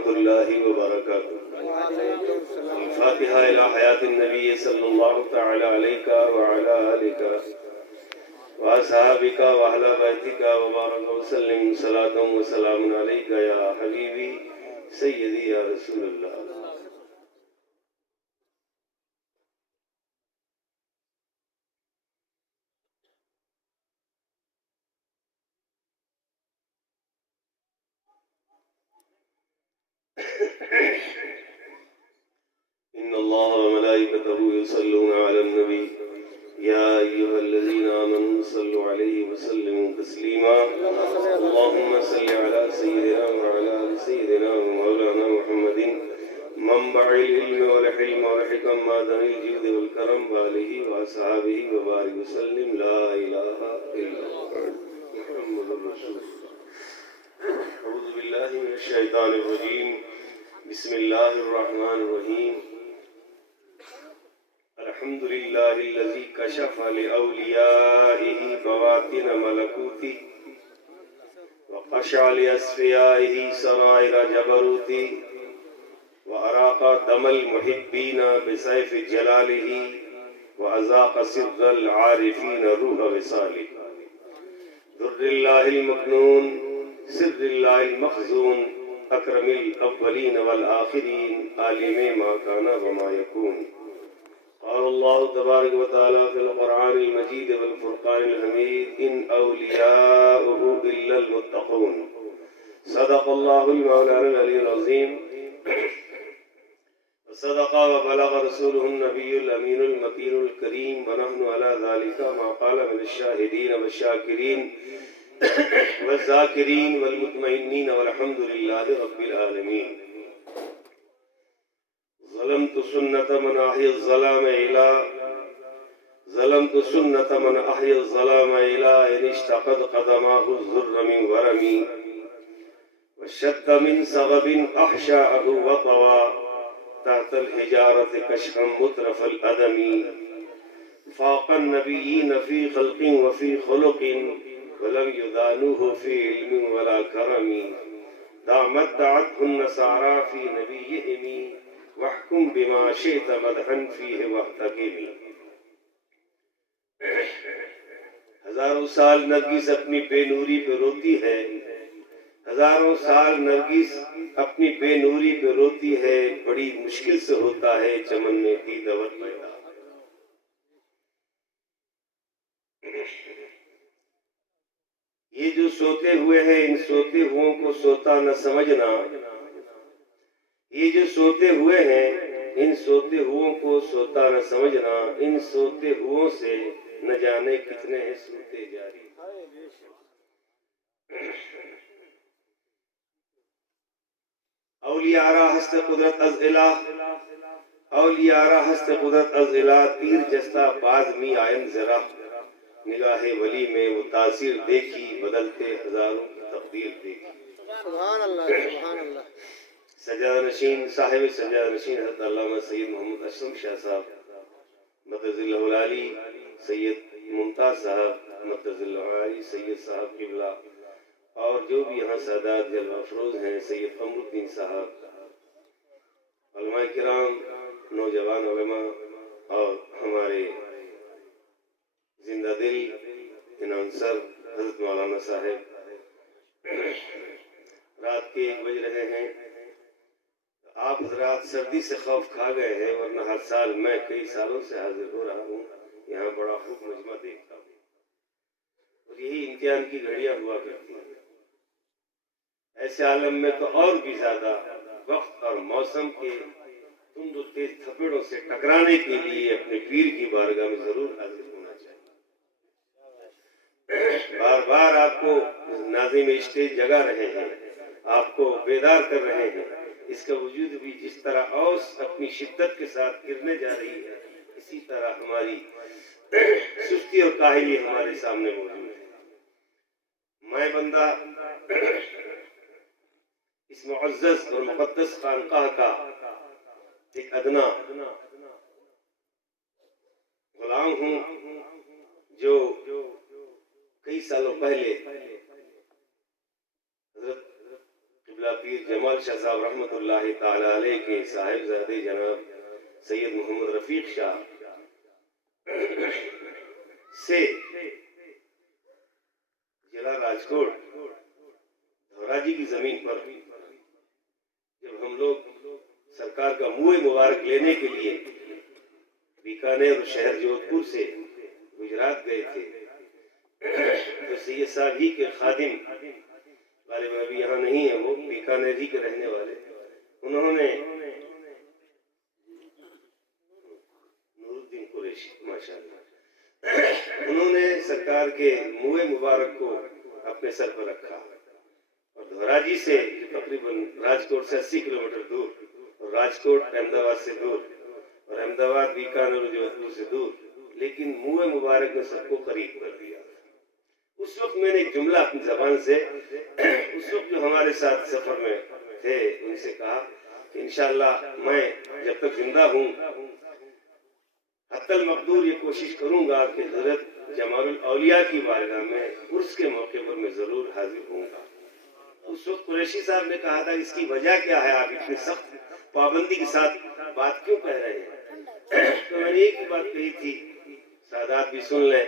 ورحمۃ اللہ وبرکاتہ۔ الفاتحہ الی حیات النبی صلی اللہ تعالی علیہ وعلی آلہ واصحابہ واہل بیتہ وبارک وسلم صلاۃ وسلام علیک یا حبیبی سیدی یا رسول اللہ۔ ان اللہ وملائکتہ یصلون علی النبی یا ایھا الذین آمنوا صلوا علیہ وسلموا تسلیما اللہم صل علی سیدنا وعلی آل سیدنا مولانا محمد منبع العلم والحلم والحکم معدن الجود والکرم وآلہ واصحابہ وبارک وسلم لا الہ الا اللہ محمد رسول اللہ۔ اعوذ باللہ من الشیطان الرجیم، بسم اللہ الرحمن الرحیم۔ الحمد للہ الذی کشف لأولیائہ بواطن ملکوتہ وقشع لأصفیائہ سرائر جبروتہ وأراق دم المحبین بسیف جلالہ وأذاق سر العارفین روح وصالہ۔ در اللہ المکنون سر اللہ المخزون اکرم الاولین والآخرین عالم ما کان وما یکون۔ قال اللہ تبارک و تعالی فی القرآن المجید والفرقان الحمید ان اولیاؤہ الا المتقون۔ صدق اللہ المولانا العلی العظیم وصدق وبلغ رسولہ النبی الامین المکین الکریم ونحن علی ذلک ما قال من الشاہدین والشاکرین والذاکرین والمطمئنین والحمد للہ رب العالمین۔ ظلمت سنت من احی الظلام الى ان اشتقت قدماه الذر من ورمی وشد من صغب احشاءه وطوى تحت الحجارة كشحا مترف الأدم فاق النبيين في خلق وفي خلق ولم يدانوه في علم ولا كرم دامت دعته النصارى في نبيهم واحكم بما شئت مدحا فيه واحتكم۔ ہزاروں سال نرگس اپنی بے نوری پہ روتی ہے، ہزاروں سال نرگس اپنی بے نوری پہ روتی ہے، بڑی مشکل سے ہوتا ہے چمن میں دیدور پیدا۔ یہ جو سوتے ہوئے ہیں ان سوتے ہوئوں کو سوتا نہ سمجھنا، یہ جو سوتے ہوئے ہیں ان سوتے ہوئوں کو سوتا نہ سمجھنا، ان سوتے ہوئوں سے نہ جانے کتنے ہیں سوتے جاری۔ اولیاء را ہست قدرت از الہ، اولیاء را ہست قدرت از الہ، تیر جستا باز می آئند ذرا، نگاہ ولی میں وہ تاثیر دیکھی، بدلتے ہزاروں کی تقدیر دیکھی۔ سبحان اللہ سبحان اللہ۔ سجادہ نشین صاحب سجادہ نشین حضرت علامہ سید محمد اشرف شاہ صاحب مدد اللہ العالی، سید ممتاز صاحب مدد اللہ العالی، سید صاحب قبلہ، اور جو بھی یہاں سادات جلوہ افروز ہیں، سید قمر الدین صاحب، علماء کرام، نوجوان علماء، اور ہمارے زندہ دل اناؤنسر حضرت مولانا صاحب۔ رات کے 1 بج رہے ہیں، آپ حضرات سردی سے خوف کھا گئے ہیں، ورنہ ہر سال میں کئی سالوں سے حاضر ہو رہا ہوں، یہاں بڑا خوب مجمع دیکھتا ہوں، اور یہی امتحان کی گھڑیاں ہوا کرتی ہیں۔ ایسے عالم میں تو اور بھی زیادہ وقت اور موسم کے تند و تیز تھپڑوں سے ٹکرانے کے لیے اپنے پیر کی بارگاہ میں ضرور حاضر ہونا چاہیے۔ بار بار آپ کو ناظم اسٹیج جگا رہے ہیں، آپ کو بیدار کر رہے ہیں، اس کا وجود بھی جس طرح اوس اپنی شدت کے ساتھ گرنے جا رہی ہے، اسی طرح ہماری سستی اور کاہلی ہمارے سامنے موجود ہے۔ میں بندہ اس معزز اور مقدس خانقاہ کا ایک ادنا غلام ہوں، جو کئی سالوں پہلے حضرت قبلہ پیر جمال شاہ صاحب رحمۃ اللہ تعالی علیہ کے صاحبزادے جناب سید محمد رفیق شاہ سے ضلع راجکوٹ دھورا جی کی زمین پر جب ہم لوگ سرکار کا منہ مبارک لینے کے لیے بیکانیر اور شہر جودھ پور سے گجرات گئے تھے تو سید صاحب ہی کے خادم غالب ابھی یہاں نہیں ہے، وہ بیکانیر ہی کے رہنے والے، انہوں نے نور الدین قریشی ماشاءاللہ، انہوں نے سرکار کے منہ مبارک کو اپنے سر پر رکھا اور دھورا جی سے جو تقریباً راجکوٹ سے 80 کلومیٹر دور اور راجکوٹ احمد آباد سے دور اور احمد آباد بیکانیر اور جودھ پور سے دور، لیکن منہ مبارک نے سب کو قریب کر دیا۔ اس وقت میں نے ایک جملہ اپنی زبان سے اس وقت جو ہمارے ساتھ سفر میں تھے ان سے کہا کہ انشاءاللہ میں جب تک زندہ ہوں حتی المقدور یہ کوشش کروں گا کہ حضرت جمال الاولیاء کی بارگاہ میں عرس کے موقع پر میں ضرور حاضر ہوں گا۔ اس وقت قریشی صاحب نے کہا تھا اس کی وجہ کیا ہے، آپ اتنی سخت پابندی کے ساتھ بات کیوں کہہ رہے ہیں؟ تو میں نے ایک ہی بات کہی تھی، سادات بھی سن لیں،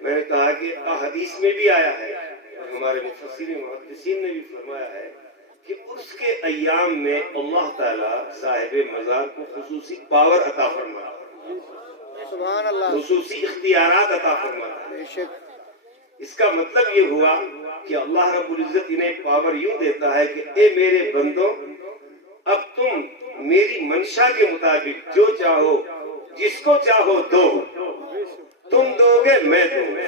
میں نے کہا کہ احادیث میں بھی آیا ہے اور ہمارے مفسرین محدثین نے بھی فرمایا ہے کہ اس کے ایام میں اللہ تعالیٰ صاحب مزار کو خصوصی پاور عطا فرماتا ہے، سبحان اللہ، خصوصی اختیارات عطا فرماتا ہے۔ بے شک اس کا مطلب یہ ہوا کہ اللہ رب العزت انہیں پاور یوں دیتا ہے کہ اے میرے بندوں، اب تم میری منشا کے مطابق جو چاہو جس کو چاہو دو، تم دو گے میں دوں گا،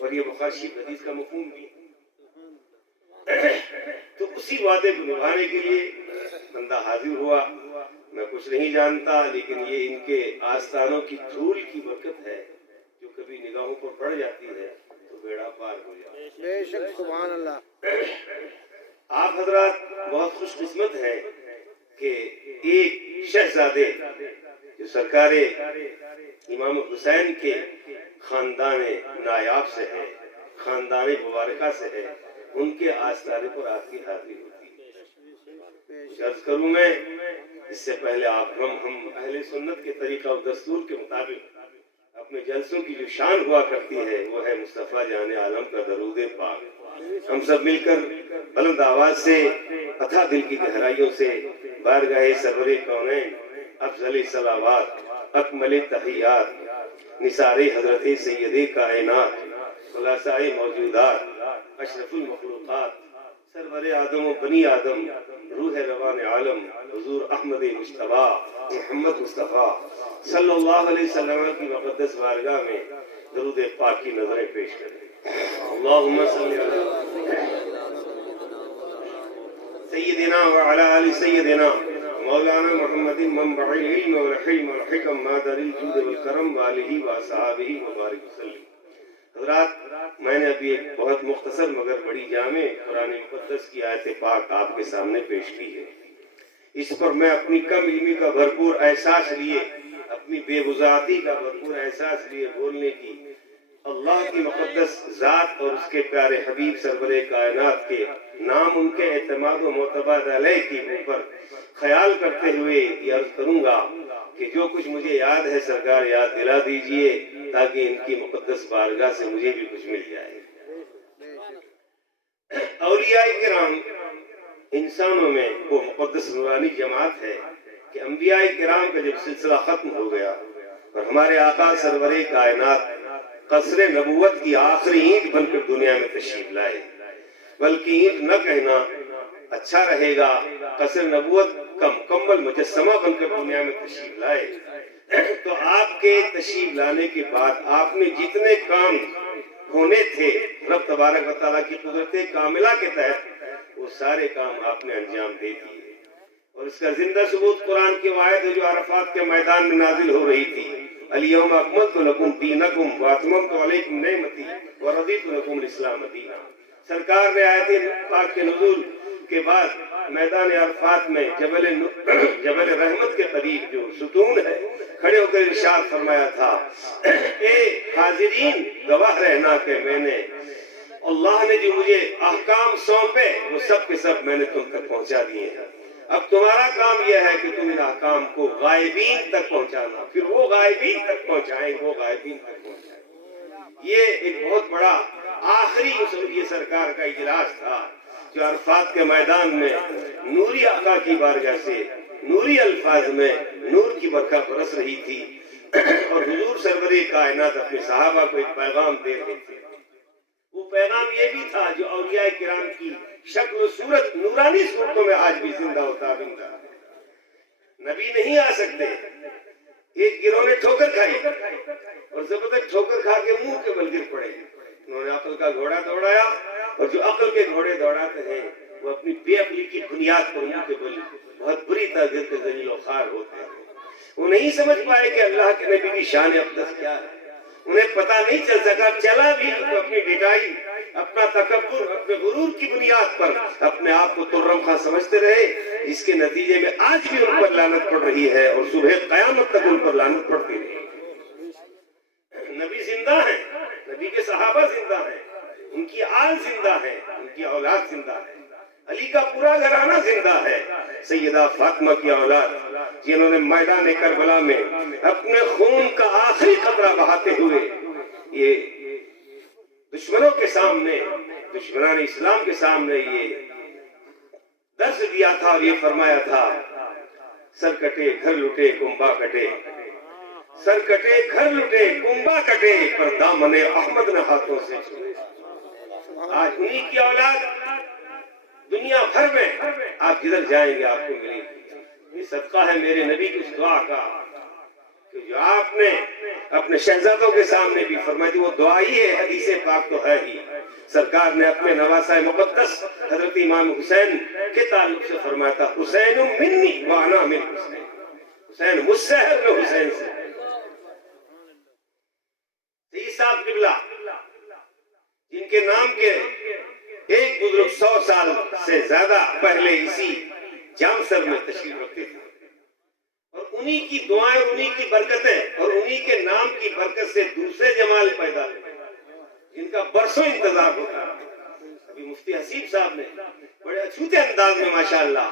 اور یہ بخاری شریف حدیث کا مفہوم بھی ہے۔ تو اسی وعدے کو نبھانے کے لیے بندہ حاضر ہوا۔ میں کچھ نہیں جانتا، لیکن یہ ان کے آستانوں کی دھول کی برکت ہے جو کبھی نگاہوں پر پڑ جاتی ہے تو بیڑا پار ہو جاتا ہے۔ بے شک سبحان اللہ۔ آپ حضرات بہت خوش قسمت ہیں کہ ایک شہزادے جو سرکار امام حسین کے خاندان نایاب سے ہے، خاندان مبارکہ سے ہے، ان کے آستانے پر آپ کی حاضری ہوتی ہے۔ عرض کروں میں اس سے پہلے ہم اہل سنت کے طریقہ و دستور کے مطابق اپنے جلسوں کی جو شان ہوا کرتی ہے وہ ہے مصطفیٰ جان عالم کا درود پاک۔ ہم سب مل کر بلند آواز سے اتھا دل کی گہرائیوں سے بارگاہ سرور کونین افضل صلوات اکمل تحیات نثار حضرت سید کائنات خلاصہ موجودات اشرف المخلوقات سرور آدم و بنی آدم روح روان عالم حضور احمد مجتبیٰ محمد مصطفیٰ صلی اللہ علیہ وسلم کی مقدس بارگاہ میں درود پاک کی نظریں پیش کریں۔ اللہم صلی علی سیدنا وعلی آل سیدنا مولانا محمد منبع العلم والحلم والحکم مادر الجود والکرم والہ واصحابہ مبارک وسلم۔ حضرات، میں نے ابھی ایک بہت مختصر مگر بڑی جامع قرآن مقدس کی آیت پاک آپ کے سامنے پیش کی ہے۔ اس پر میں اپنی کم علمی کا بھرپور احساس لیے، اپنی بے وضاحتی کا بھرپور احساس لیے بولنے کی اللہ کی مقدس ذات اور اس کے پیارے حبیب سرور کائنات کے نام، ان کے اعتماد و معتمد علیہ کی اوپر خیال کرتے ہوئے یہ عرض کروں گا کہ جو کچھ مجھے یاد ہے سرکار یاد دلا دیجئے تاکہ ان کی مقدس بارگاہ سے مجھے بھی کچھ مل جائے۔ اولیاء کرام انسانوں میں وہ مقدس نورانی جماعت ہے کہ انبیاء کرام کا جب سلسلہ ختم ہو گیا اور ہمارے آقا سرور کائنات قصر نبوت کی آخری اینٹ بن کر دنیا میں تشریف لائے، بلکہ اینٹ نہ کہنا اچھا رہے گا، قصر نبوت کا مکمل مجسمہ بن کر دنیا میں تشریف لائے۔ تو آپ کے تشریف لانے کے بعد آپ نے جتنے کام ہونے تھے رب تبارک و تعالیٰ کی قدرت کاملہ کے تحت وہ سارے کام آپ نے انجام دے دیے، اور اس کا زندہ ثبوت قرآن کی آیت ہے جو عرفات کے میدان میں نازل ہو رہی تھی، الیوم اکملت لکم دینکم واتممت علیکم نعمتی ورضیت لکم الاسلام دینا۔ سرکار نے آیت پاک کے نزول کے بعد میدان عرفات میں جبل رحمت کے قریب جو ستون ہے کھڑے ہو کر ارشاد فرمایا تھا، اے حاضرین گواہ رہنا کہ میں نے اللہ نے جو مجھے احکام سونپے وہ سب کے سب میں نے تم تک پہنچا دیے ہیں. اب تمہارا کام یہ ہے کہ تم ان احکام کو غائبین تک پہنچانا، پھر وہ غائبین تک پہنچائیں، وہ غائبین تک پہنچائیں. یہ ایک بہت بڑا آخری یہ سرکار کا اجلاس تھا جو عرفات کے میدان میں نوری آقا کی بارگاہ سے نوری الفاظ میں نور کی برکھا برس رہی تھی اور حضور سرور کائنات اپنے صحابہ کو ایک پیغام دے رہے تھے. وہ پیغام یہ بھی تھا جو اولیاء کرام کی شکل و صورت نورانی صورتوں میں آج بھی زندہ و تابندہ. نبی نہیں آ سکتے. ایک گروہ نے ٹھوکر کھائی اور زبردست ٹھوکر کھا کے منہ کے بل گر پڑے. انہوں نے عقل کا گھوڑا دوڑایا اور جو عقل کے گھوڑے دوڑاتے ہیں وہ اپنی بے عقلی کی بنیاد پر منہ کے بل بہت بری طرح کے ذلیل و خوار ہوتے ہیں. وہ نہیں سمجھ پائے کہ اللہ کے نبی کی شان اقدس کیا ہے. انہیں پتہ نہیں چل سکا، چلا بھی تو اپنی ڈٹائی، اپنا تکبر، اپنے غرور کی بنیاد پر اپنے آپ کو ترم خواہ سمجھتے رہے، جس کے نتیجے میں آج بھی ان پر لعنت پڑ رہی ہے اور صبح قیامت تک ان پر لعنت پڑتی رہی. نبی زندہ ہیں، نبی کے صحابہ زندہ ہیں، ان کی آل زندہ ہے، ان کی اولاد زندہ ہے. علی کا پورا گھرانہ زندہ ہے. سیدہ فاطمہ کی اولاد جنہوں نے میدان کربلا میں اپنے خون کا آخری قطرہ بہاتے ہوئے یہ دشمنوں کے سامنے، دشمنان اسلام کے سامنے یہ درس دیا تھا اور یہ فرمایا تھا، سر کٹے گھر لٹے کنبا کٹے، سر کٹے گھر لٹے کنبا کٹے، پر دامن احمد نے ہاتھوں سے چھوڑے. آج انہی کی اولاد دنیا بھر میں آپ جدھر جائیں گے آپ کو ملے گی. یہ صدقہ ہے میرے نبی کی اس دعا کا کہ جو آپ نے اپنے شہزادوں کے سامنے بھی فرمائی تھی. وہ دعا ہی ہے، حدیث پاک تو ہے ہی. سرکار نے اپنے نواسہ مقدس حضرت امام حسین کے تعلق سے فرمایا تھا، حسین منی وانا من حسین، حسین مجھ سے ہے، میں حسین سے. سید صاحب قبلہ جن کے نام کے ایک بزرگ 100 سال سے زیادہ پہلے اسی جام سر میں تشریف رکھتے تھے اور انہی کی دعائیں، انہی کی برکتیں اور انہی کے نام کی برکت سے دوسرے جمال پیدا ہوئے جن کا برسوں انتظار ہوتا. ابھی مفتی حسیب صاحب نے بڑے اچھوتے انداز میں ماشاءاللہ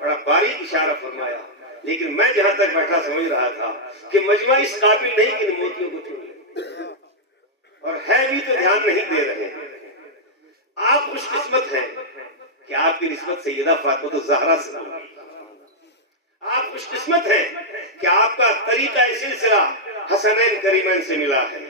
بڑا باریک اشارہ فرمایا، لیکن میں جہاں تک بیٹھا سمجھ رہا تھا کہ مجمع اس قابل نہیں کہ موتیوں کو چن لے، اور ہے بھی تو دھیان نہیں دے رہے. آپ خوش قسمت ہیں کہ آپ کی نسبت سیدہ فاطمہ الزہرا سے، آپ خوش قسمت ہیں کہ آپ کا طریقہ سلسلہ حسنین کریمین سے ملا ہے.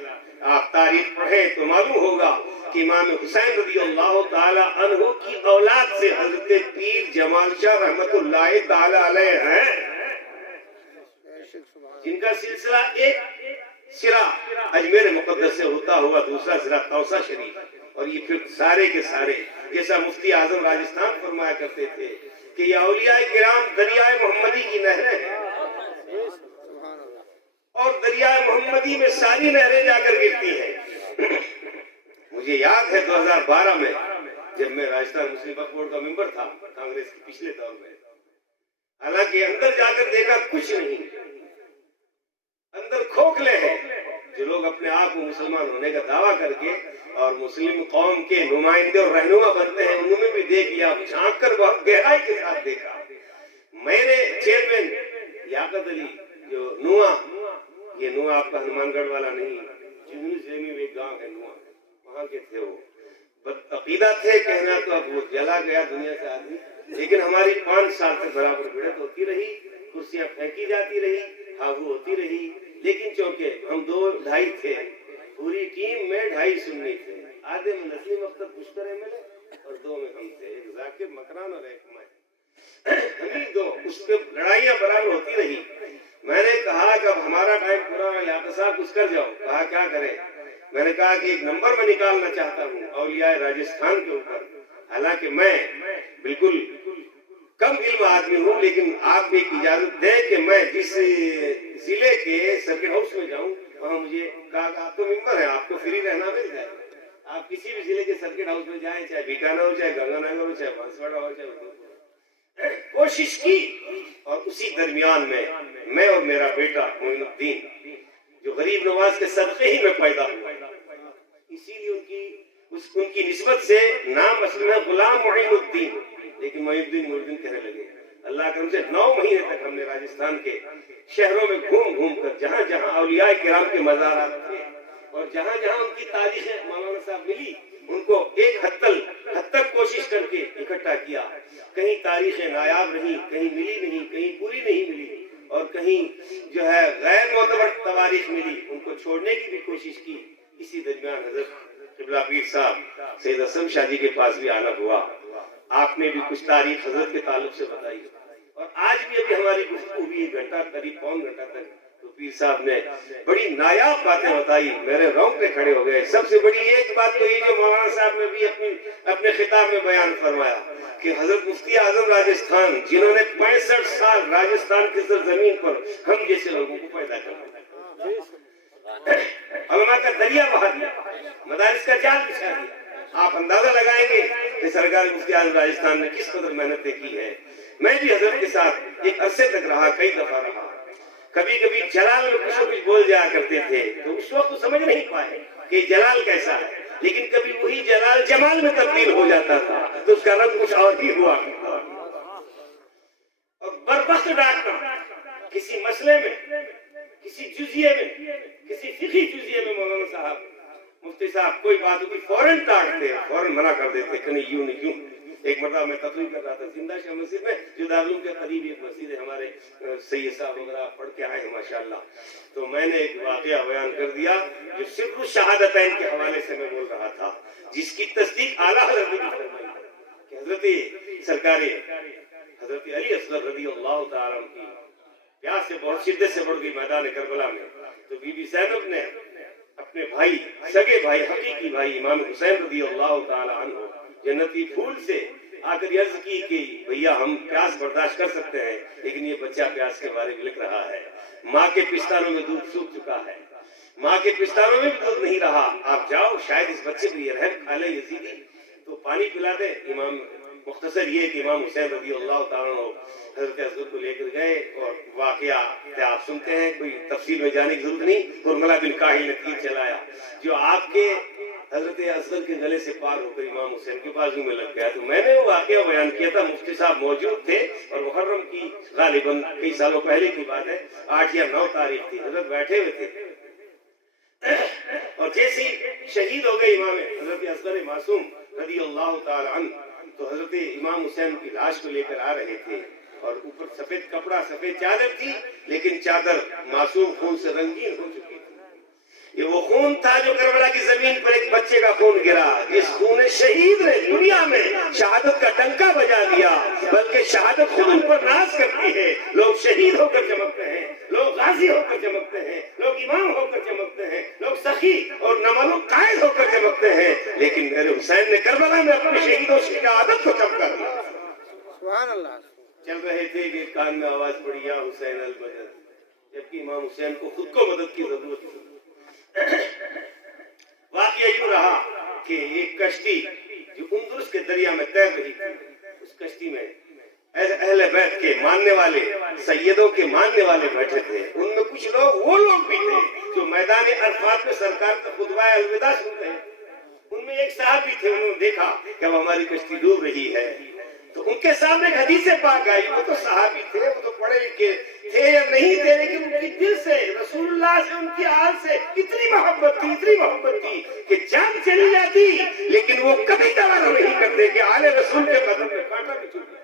آپ تاریخ پڑھیں تو معلوم ہوگا کہ امام حسین رضی اللہ تعالی عنہ کی اولاد سے حضرت پیر جمال شاہ رحمت اللہ تعالی علیہ ہیں، جن کا سلسلہ ایک سرا اجمیر مقدس سے ہوتا ہوا، دوسرا سرا توسا شریف، اور یہ پھر سارے کے سارے جیسا مفتی اعظم راجستھان فرمایا کرتے تھے کہ یہ اولیاء کرام دریائے محمدی کی نہریں ہیں، اور دریائے محمدی میں ساری نہریں جا کر گرتی ہیں. مجھے یاد ہے 2012 میں جب میں راجستھان مسلم وقف بورڈ کا ممبر تھا کانگریس کے پچھلے دور میں، حالانکہ اندر جا کر دیکھا کچھ نہیں، اندر کھوکھلے ہیں. جو لوگ اپنے آپ کو مسلمان ہونے کا دعویٰ کر کے اور مسلم قوم کے نمائندے اور رہنما بنتے ہیں، انہوں نے بھی دیکھ لیا، جھانک کر بہت گہرائی کے ساتھ دیکھا. میرے چیئرمین لیاقت علی جو نواں، یہ نواں آپ کا ہنومان گڑھ والا نہیں، جنوبی ضلع میں ایک گاؤں ہے نواں، وہاں کے تھے. وہ بد عقیدہ تھے، کہنا تو اب وہ جلا گیا دنیا سے آدمی، لیکن ہماری 5 سال سے برابر بھڑت ہوتی رہی، کرسیاں پھینکی جاتی رہی، ہاہو ہوتی رہی. لیکن چونکہ ہم 2-2.5 تھے، پوری ٹیم میں 2.5 سنی تھے، آدھے میں نسیم اختر پشکر MLA اور 2 میں ہم تھے، ایک ذاکر مکران اور ایک میں، ہمیں 2. اس پہ لڑائیاں برابر ہوتی رہی. میں نے کہا کہ اب ہمارا ٹائم پورا ہے، لیاقت صاحب کچھ کر جاؤ. کہا کیا کرے؟ میں نے کہا کہ ایک نمبر میں نکالنا چاہتا ہوں اولیاء راجستھان کے اوپر. حالانکہ میں بالکل کم علم آدمی ہوں، لیکن آپ ایک اجازت دیں کہ میں جس ضلع کے سرکٹ ہاؤس میں جاؤں وہاں مجھے کہا کہ آپ تو ممبر ہیں، آپ کو فری رہنا مل جائے. آپ کسی بھی ضلع کے سرکٹ ہاؤس میں جائیں، چاہے بیکانر ہو، چاہے گنگا نگر ہو، چاہے بانسواڑہ ہو، چاہے کوشش کی. اور اسی درمیان میں اور میرا بیٹا معین الدین جو غریب نواز کے صدقے ہی میں پیدا ہوا، اسی لیے ان کی نسبت سے نام اصل میں غلام معین الدین، لیکن معین الدین کہنے لگے۔ اللہ کرم سے 9 مہینے تک ہم نے راجستھان کے شہروں میں گھوم گھوم کر جہاں جہاں اولیاء کرام کے مزارات تھے اور جہاں جہاں ان کی تاریخیں مولانا صاحب ملی، ان کو ایک حد تک کوشش کر کے اکٹھا کیا۔ کہیں تاریخیں نایاب رہی، کہیں ملی نہیں، کہیں پوری نہیں ملی، اور کہیں جو ہے غیر معتبر تواریخ ملی، ان کو چھوڑنے کی بھی کوشش کی۔ اسی درمیان حضرت قبلہ پیر صاحب سید اسلم شاہ جی کے پاس بھی آنا ہوا۔ آپ نے بھی کچھ تاریخ حضرت کے تعلق سے بتائی، اور آج بھی ابھی ہماری گفتگو ہوئی 1 گھنٹہ قریب 1.25 گھنٹہ تک، تو پیر صاحب نے بڑی نایاب باتیں بتائی، میرے رونگٹے کھڑے ہو گئے۔ سب سے بڑی ایک بات تو یہ جو مولانا صاحب نے بھی اپنے خطاب میں بیان فرمایا کہ حضرت مفتی اعظم راجستھان، جنہوں نے 65 سال راجستھان کی سرزمین پر ہم جیسے لوگوں کو پیدا کیا، علماء کا دریا بہا دیا، مدارس کا جال بچھا دیا۔ آپ اندازہ لگائیں گے کہ سرکار مفتی اعظم راجستھان نے کس قدر محنتیں کی ہے۔ میں بھی حضرت کے ساتھ ایک عرصے تک رہا، کئی دفعہ رہا۔ کبھی کبھی جلال میں کچھ نہ کچھ بول جایا کرتے تھے، تو اس وقت تو سمجھ نہیں پائے کہ جلال کیسا ہے، لیکن کبھی وہی جلال جمال میں تبدیل ہو جاتا تھا تو اس کا رنگ کچھ اور ہی ہوا۔ اور بربخت ڈانٹنا کسی مسئلے میں، کسی جزیے میں، کسی فقہی جزیے میں، مولانا صاحب مفتی صاحب کوئی بات ہوئی فوراً ڈانٹتے، فوراً منع کر دیتے کہ نہیں یوں نہیں یوں۔ ایک مرتبہ میں تقریر کر رہا تھا زندہ شاہ مسجد میں، جو دارالعلوم کے قریب ایک مسجد ہے، ہمارے سید صاحب وغیرہ پڑھ کے آئے ہیں ماشاءاللہ۔ تو میں نے ایک واقعہ بیان کر دیا جو سر الشہادتین کے حوالے سے میں بول رہا تھا، جس کی تصدیق اعلیٰ حضرت نے فرمائی کہ حضرت سرکار حضرت علی اصغر رضی اللہ تعالیٰ عنہ کی پیاس سے بہت شدت سے بڑھ گئی میدان کربلا میں، تو بی بی زینب نے اپنے بھائی، سگے بھائی، حقیقی بھائی امام حسین رضی اللہ تعالیٰ عنہ جنتی پھول سے آ کر عرض کی کہ بھیا ہم پیاس برداشت کر سکتے ہیں، لیکن یہ بچہ پیاس کے بارے میں لکھ رہا ہے، ماں کے پستانوں میں دودھ سوکھ چکا ہے، ماں کے پستانوں میں بھی دودھ نہیں رہا، آپ جاؤ شاید اس بچے کو یہ رحم کھا لے یزیدی تو پانی پلا دے۔ امام مختصر یہ کہ امام حسین رضی اللہ تعالیٰ عنہ حضرت اصغر کو لے کر گئے، اور واقعہ آپ سنتے ہیں، کوئی تفصیل میں جانے کی ضرورت نہیں۔ حرملہ بن کاہل نے تیر چلایا جو آپ کے حضرت اصغر کے گلے سے پار ہو کر امام حسین کے بازو میں لگ گیا۔ تو میں نے وہ واقعہ بیان کیا تھا، مفتی صاحب موجود تھے، اور محرم کی غالباً کئی سالوں پہلے کی بات ہے، 8 یا 9 تاریخ تھی، حضرت بیٹھے ہوئے تھے، اور جیسے ہی شہید ہو گئے امام حضرت اصغر معصوم رضی اللہ تعالی عنہ، تو حضرت امام حسین کی لاش کو لے کر آ رہے تھے، اور اوپر سفید کپڑا، سفید چادر تھی، لیکن چادر معصوم خون سے رنگین ہو چکی تھی۔ یہ وہ خون تھا جو کربلا کی زمین پر ایک بچے کا خون گرا، اس خون شہید نے دنیا میں شہادت کا ڈنکا بجا دیا، بلکہ شہادت خود ان پر ناز کرتی ہے۔ لوگ شہید ہو کر چمکتے ہیں، لوگ غازی ہو کر چمکتے ہیں، لوگ امام ہو کر چمکتے ہیں، لوگ سخی اور نملو قائد ہو کر چمکتے ہیں، لیکن میرے حسین نے کربلا میں اپنی شہیدوں کی شہادت کو چمکا دیا۔ سبحان اللہ۔ چل رہے تھے کہ کان میں آواز پڑی یا حسین المدد، جبکہ امام حسین کو خود کو مدد کی ضرورت تھی۔ واقعہ یوں رہا کہ ایک کشتی جو اندلس کے دریا میں تیر رہی تھی، اس کشتی میں اہل بیت کے ماننے والے، سیدوں کے ماننے والے بیٹھے تھے۔ ان میں کچھ لوگ وہ لوگ بھی تھے جو میدان عرفات میں سرکار کا خطبہ الوداع سنتے ہیں۔ ان میں ایک صحابی تھے، انہوں نے دیکھا کہ اب ہماری کشتی ڈوب رہی ہے، تو ان کے سامنے ایک حدیث پاک آئی۔ وہ تو صحابی تھے، وہ تو پڑھے لکھے تھے یا نہیں تھے، لیکن ان کی دل سے رسول اللہ سے، ان کی آل سے اتنی محبت تھی، اتنی محبت تھی کہ جان چلی جاتی لیکن وہ کبھی توانہ نہیں کرتے کہ آل رسول کے قدم پہ کانٹا بھی چل جائے۔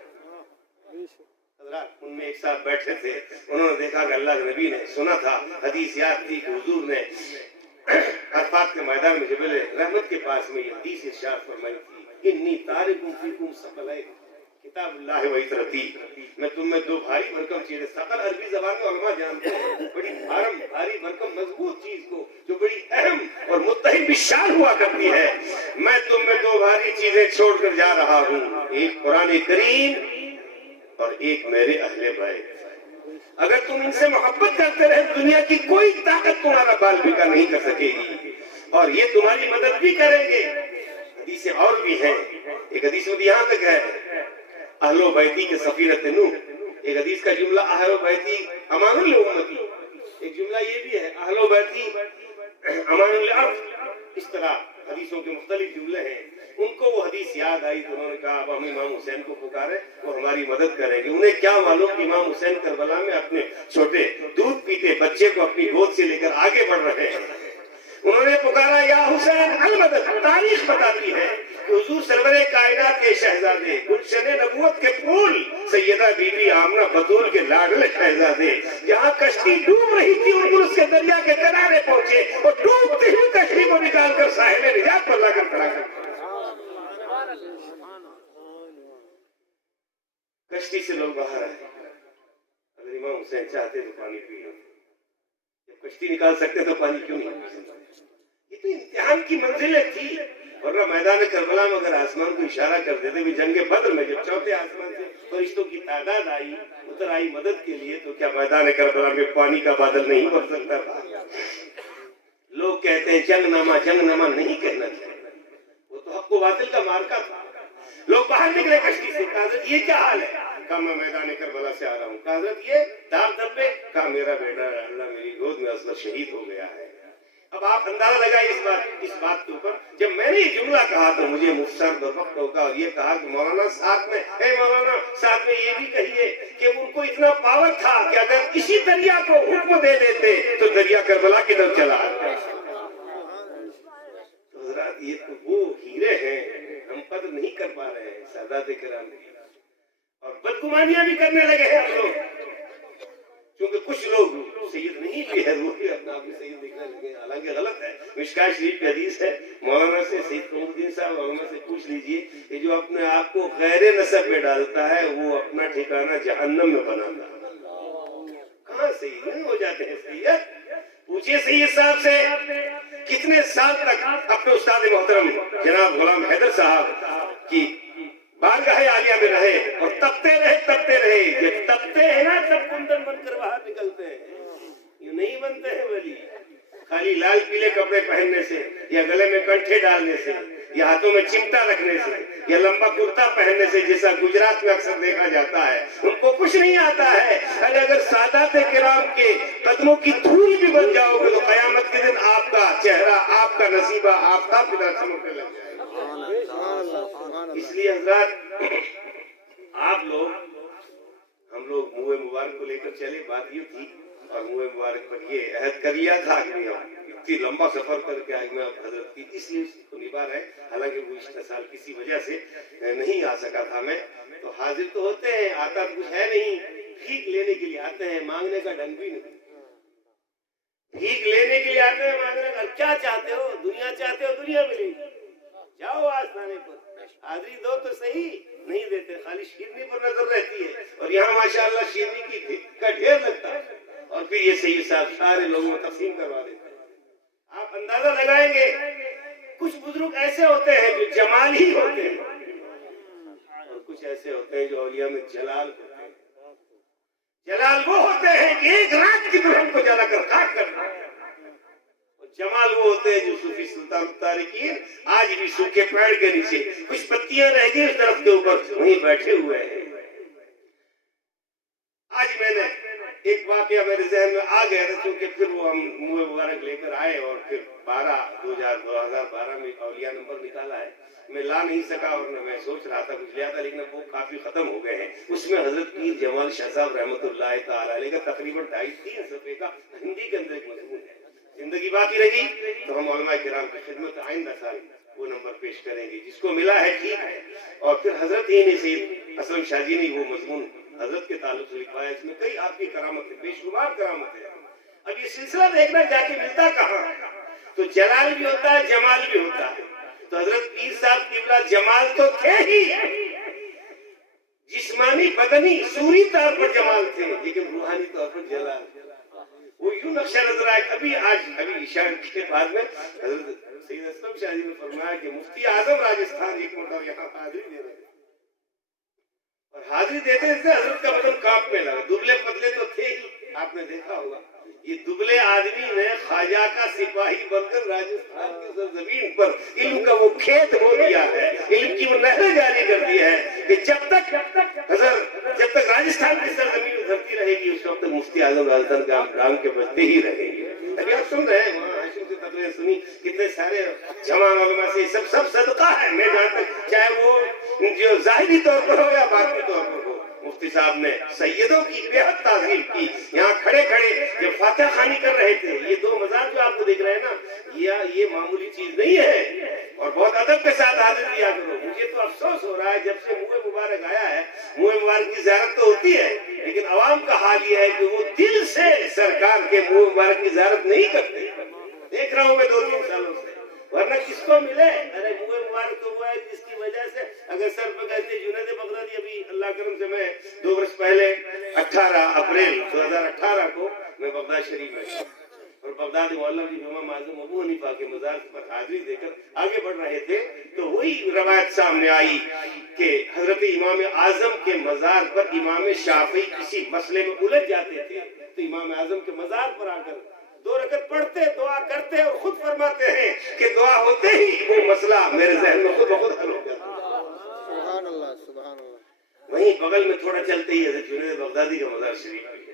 حضرات ان میں ایک ساتھ بیٹھے تھے، انہوں نے دیکھا کہ اللہ کے نبی نے سنا تھا، حدیث یاد تھی کہ حضور نے عرفات کے میدان میں جبل رحمت کے پاس میں یہ حدیث ارشاد فرمائی تھی، انی تارک فیکم ثقلین کتاب اللہ و عترتی، میں تم میں 2 بھاری بھرکم چیزیں، ثقل عربی زبان میں علماء جانتے ہیں بڑی بھاری بھرکم مضبوط چیز کو جو بڑی اہم اور متحد بالشان ہوا کرتی ہے، میں تم میں 2 بھاری چیزیں چھوڑ کر جا رہا ہوں، ایک قرآن کریم اور ایک میرے اہل بیت۔ اگر تم ان سے محبت کرتے رہے دنیا کی کوئی طاقت تمہارا بال بکا نہیں کر سکے گی، اور یہ تمہاری مدد بھی کریں گے۔ حدیثیں اور بھی ہیں، ایک حدیث میں یہاں تک ہے اہل بیتی کے سفینۃ نوح، ایک حدیث کا جملہ اہل بیتی امان لامتی، ایک جملہ یہ بھی ہے اہل بیتی امان للارض۔ اس طرح حدیثوں کے مختلف جملے ہیں، ان کو وہ حدیث یاد آئی تو انہوں نے کہا اب ہم امام حسین کو پکارے، وہ ہماری مدد کریں گے۔ انہیں کیا معلوم کہ امام حسین کربلا میں اپنے چھوٹے دودھ پیتے بچے کو اپنی گود سے لے کر آگے بڑھ رہے ہیں۔ انہوں نے پکارا یا حسین المدد۔ تاریخ بتاتی ہے کہ حضور سرور کائنات کے شہزادے، گلشن نبوت کے پھول، سیدہ بی بی آمنہ بطول کے لاڈلے شہزادے، جہاں کشتی ڈوب رہی تھی ان اس کے دریا کے کنارے پہنچے اور ڈوبتی ہوئی کشتی کو نکال کر ساحل نجات پر لا کر کھڑا کر کشتی سے لوگ باہر آئے۔ اگر امام حسین چاہتے تو پانی پی لو، جب کشتی نکال سکتے تو پانی کیوں نہیں پی سکتے؟ یہ تو امتحان کی منزلیں تھی، ورنہ میدان کربلا میں اگر آسمان کو اشارہ کر دیتے بھی جنگ بدر میں جب چوتھے آسمان سے فرشتوں کی تعداد آئی اتر آئی مدد کے لیے، تو کیا میدان کربلا میں پانی کا بادل نہیں بن سکتا تھا؟ لوگ کہتے ہیں جنگ نامہ نہیں کہنا چاہیے، وہ تو حق و باطل کا مارکا تھا۔ لوگ باہر نکلے کشتی سے، کہا حضرت یہ کیا حال ہے؟ کہا میں میدان کربلا سے آ رہا ہوں۔ کہا حضرت یہ داغ دھبے؟ کہا میرا بیٹا اللہ میری گود میں اصغر شہید ہو گیا ہے۔ اب آپ اندازہ لگائیں اس بات کے اوپر، جب میں نے یہ جملہ کہا تو مجھے مفسر بروقت ہوگا اور یہ کہا کہ مولانا ساتھ میں یہ بھی کہیے کہ ان کو اتنا پاور تھا کہ اگر اسی دریا کو حکم دے دیتے تو دریا کربلا کی طرف چلا آتا۔ تو حضرات یہ تو وہ ہیرے ہیں ہم قدر نہیں کر پا رہے ہیں سادات کرام کی، اور بدگمانیاں بھی کرنے لگے ہیں ہم لوگ، کیونکہ کچھ لوگ سید نہیں بھی ہے، وہ بھی اپنا آپ کو سید دیکھنے لگے، حالانکہ غلط ہے۔ مشکاہ شریف کی حدیث ہے، مولانا سے سید قمر الدین صاحب مولانا سے پوچھ لیجئے کہ جو اپنے آپ کو غیر نسب میں ڈالتا ہے وہ اپنا ٹھکانہ جہنم میں بناتا ہے۔ کہاں سید نہیں ہو جاتے ہیں سید؟ پوچھئے سید صاحب سے کتنے سال تک اپنے استاد محترم جناب غلام حیدر صاحب کی بارگاہ عالیہ میں رہے اور تپتے رہے۔ یہ تپتے ہیں نا سب کندن بن کر باہر نکلتے ہیں، یہ نہیں بنتے ہیں ولی خالی لال پیلے کپڑے پہننے سے یا گلے میں کنٹھے ڈالنے سے یا ہاتھوں میں چمٹا رکھنے سے یا لمبا کرتا پہننے سے، جیسا گجرات میں اکثر دیکھا جاتا ہے۔ ان کو کچھ نہیں آتا ہے۔ اگر سادات کرام کے قدموں کی دھول بھی بن جاؤ گے تو قیامت کے دن آپ کا چہرہ، آپ کا نصیبہ آفتاب کی طرح چمکنے لگ جائے گا۔ اس لیے حضرات آپ لوگ، ہم لوگ منہ مبارک کو لے کر چلے، بات یہ تھی، اور منہ مبارک پر یہ عہد کر لیا تھا کہ ہم اتنی لمبا سفر کر کے آئے، میں حضرت کی اس لیے اس کو نبھا رہے، حالانکہ گزشتہ سال کسی وجہ سے نہیں آ سکا تھا میں، تو حاضر تو ہوتے ہیں، آتا کچھ ہے نہیں، بھیک لینے کے لیے آتے ہیں، مانگنے کا ڈھنگ بھی نہیں۔ بھیک لینے کے لیے آتے ہیں، مانگنے کا کیا چاہتے ہو؟ دنیا چاہتے ہو؟ دنیا ملے گی، جاؤ آستانے پر حاضری دو تو صحیح، نہیں دیتے، خالی شیرنی پر نظر رہتی ہے، اور یہاں ماشاءاللہ شیرنی کی کا ڈھیر لگتا ہے، اور پھر یہ سید صاحب سارے لوگوں میں تقسیم کروا دیتے ہیں۔ آپ اندازہ لگائیں گے کچھ بزرگ ایسے ہوتے ہیں جو جمال ہی ہوتے ہیں، اور کچھ ایسے ہوتے ہیں جو اولیاء میں جلال ہوتے ہیں۔ جلال وہ ہوتے ہیں کہ ایک رات کی دلہن کو جلا کر خاک کرنا، اور جمال وہ ہوتے ہیں جو صوفی سلطان الطارقین آج بھی سوکھے پیڑ کے نیچے کچھ پتیاں رہ گئی اس درخت کے اوپر وہیں بیٹھے ہوئے ہیں۔ آج میں نے ایک واقعہ میرے ذہن میں آ گیا تھا، کیونکہ پھر وہ ہم منہ مبارک لے کر آئے، اور پھر 2012 میں اولیاء نمبر نکالا ہے، میں لا نہیں سکا، ورنہ میں سوچ رہا تھا کچھ لیا تھا، لیکن وہ کافی ختم ہو گئے ہیں۔ اس میں حضرت پیر جمال شاہ صاحب رحمۃ اللہ تعالی علیہ کا تقریباً 2.5-3 صفحے کا ہندی کے اندر ایک مضمون ہے۔ زندگی باقی رہی تو ہم علماء کرام کی خدمت آئندہ سال وہ نمبر پیش کریں گے، جس کو ملا ہے ٹھیک ہے۔ اور پھر حضرت ہی نے سید اسلم شاہ جی نے وہ مضمون حضرت کے تعلق سے لکھوایا، اس میں کئی آپ کی کرامت ہے، بے شمار کرامت ہے۔ اب یہ سلسلہ دیکھنا جا کے ملتا کہاں، تو جلال بھی ہوتا ہے، جمال بھی ہوتا ہے۔ تو حضرت پیر صاحب قبلہ جمال تو تھے ہی، جسمانی بدنی سوری طور پر جمال تھے، لیکن روحانی طور پر جلال، وہ یوں نقشہ نظر آئے۔ ابھی عشاء کے بعد میں حضرت سید اسلم شاہ جی نے فرمایا کہ مفتی اعظم راجستھان ایک مرتبہ یہاں حاضری دے رہے تھے، اور حاضری دیتے تھے حضرت کا بدن کانپنے لگا، دبلے پتلے تو تھے ہی، آپ نے دیکھا ہوگا، یہ دبلے آدمی نے خواجہ کا سپاہی بن کر راجستھان کی سرزمین پر علم کا وہ کھیت بو دیا ہے، علم کی وہ نہریں جاری کر دی ہے کہ جب تک راجستھان کی سرزمین ادھرتی رہے گی اس وقت تک مفتی اعظم راجستھان کے نام کے بجتے ہی رہیں گے۔ ابھی آپ سن رہے ہیں وہاں ہاشم سے تقریریں سنی, کتنے سارے جوان علماء سے, سب صدقہ ہے. میں جانتا ہوں چاہے وہ جو ظاہری طور پر ہو یا باطنی طور پر ہو, مفتی صاحب نے سیدوں کی بے حد تعظیم کی. یہاں کھڑے جو فاتح خوانی کر رہے تھے, یہ 2 مزار جو آپ کو دیکھ رہے ہیں نا, یہ معمولی چیز نہیں ہے. اور بہت ادب کے ساتھ حاضر دیا کرو. مجھے تو افسوس ہو رہا ہے جب سے منہ مبارک آیا ہے, منہ مبارک کی زیارت تو ہوتی ہے, لیکن عوام کا حال یہ ہے کہ وہ دل سے سرکار کے منہ مبارک کی زیارت نہیں کرتے. دیکھ رہا ہوں میں 2-3 سالوں سے. ورنہ کس کو ملے؟ ارے منہ مبارک تو وہ ہے جس کی وجہ سے اگر سر پہ کہتے جنید بغدادی, ابھی اللہ کرم سے میں 2 برس پہلے 18 اپریل 2018 کو میں بغداد شریف میں اور بغداد معلم کی امام اعظم ابو حنیفہ کے مزار پر حاضری دے کر آگے بڑھ رہے تھے, تو وہی روایت سامنے آئی کہ حضرت امام اعظم کے مزار پر امام شافعی کسی مسئلے میں الجھ جاتے تھے, تو امام اعظم کے مزار پر آ کر 2 رکعت پڑھتے, دعا کرتے اور خود فرماتے ہیں کہ دعا ہوتے ہی وہ مسئلہ میرے ذہن میں خود بخود حل ہو جاتا. سبحان اللہ, سبحان اللہ. وہیں بغل میں تھوڑا چلتے ہی حضرت جنید بغدادی کا مزار شریف ہے.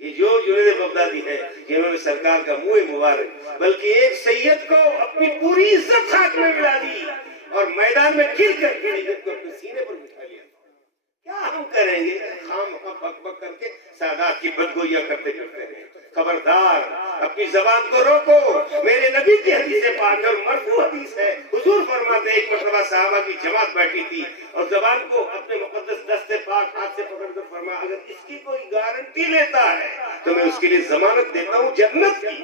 یہ جو جنید بغدادی ہے جنہوں نے سرکار کا منہ مبارک بلکہ ایک سید کو اپنی پوری عزت خاک میں ملا دی اور میدان میں گر کر سید کو اپنے سینے پر بٹھا لیا. کیا ہم کریں گے؟ خام بک بک کر کے سادات کی بدگوئیاں کرتے کرتے ہیں. خبردار, اپنی زبان کو روکو. میرے نبی کی حدیث پاک اور مرفوع حدیث ہے, حضور فرماتے ہیں ایک مرتبہ صحابہ کی جماعت بیٹھی تھی اور زبان کو اپنے مقدس دست پاک ہاتھ سے پکڑ کر فرمایا, اگر اس کی کوئی گارنٹی لیتا ہے تو میں اس کے لیے ضمانت دیتا ہوں جنت کی.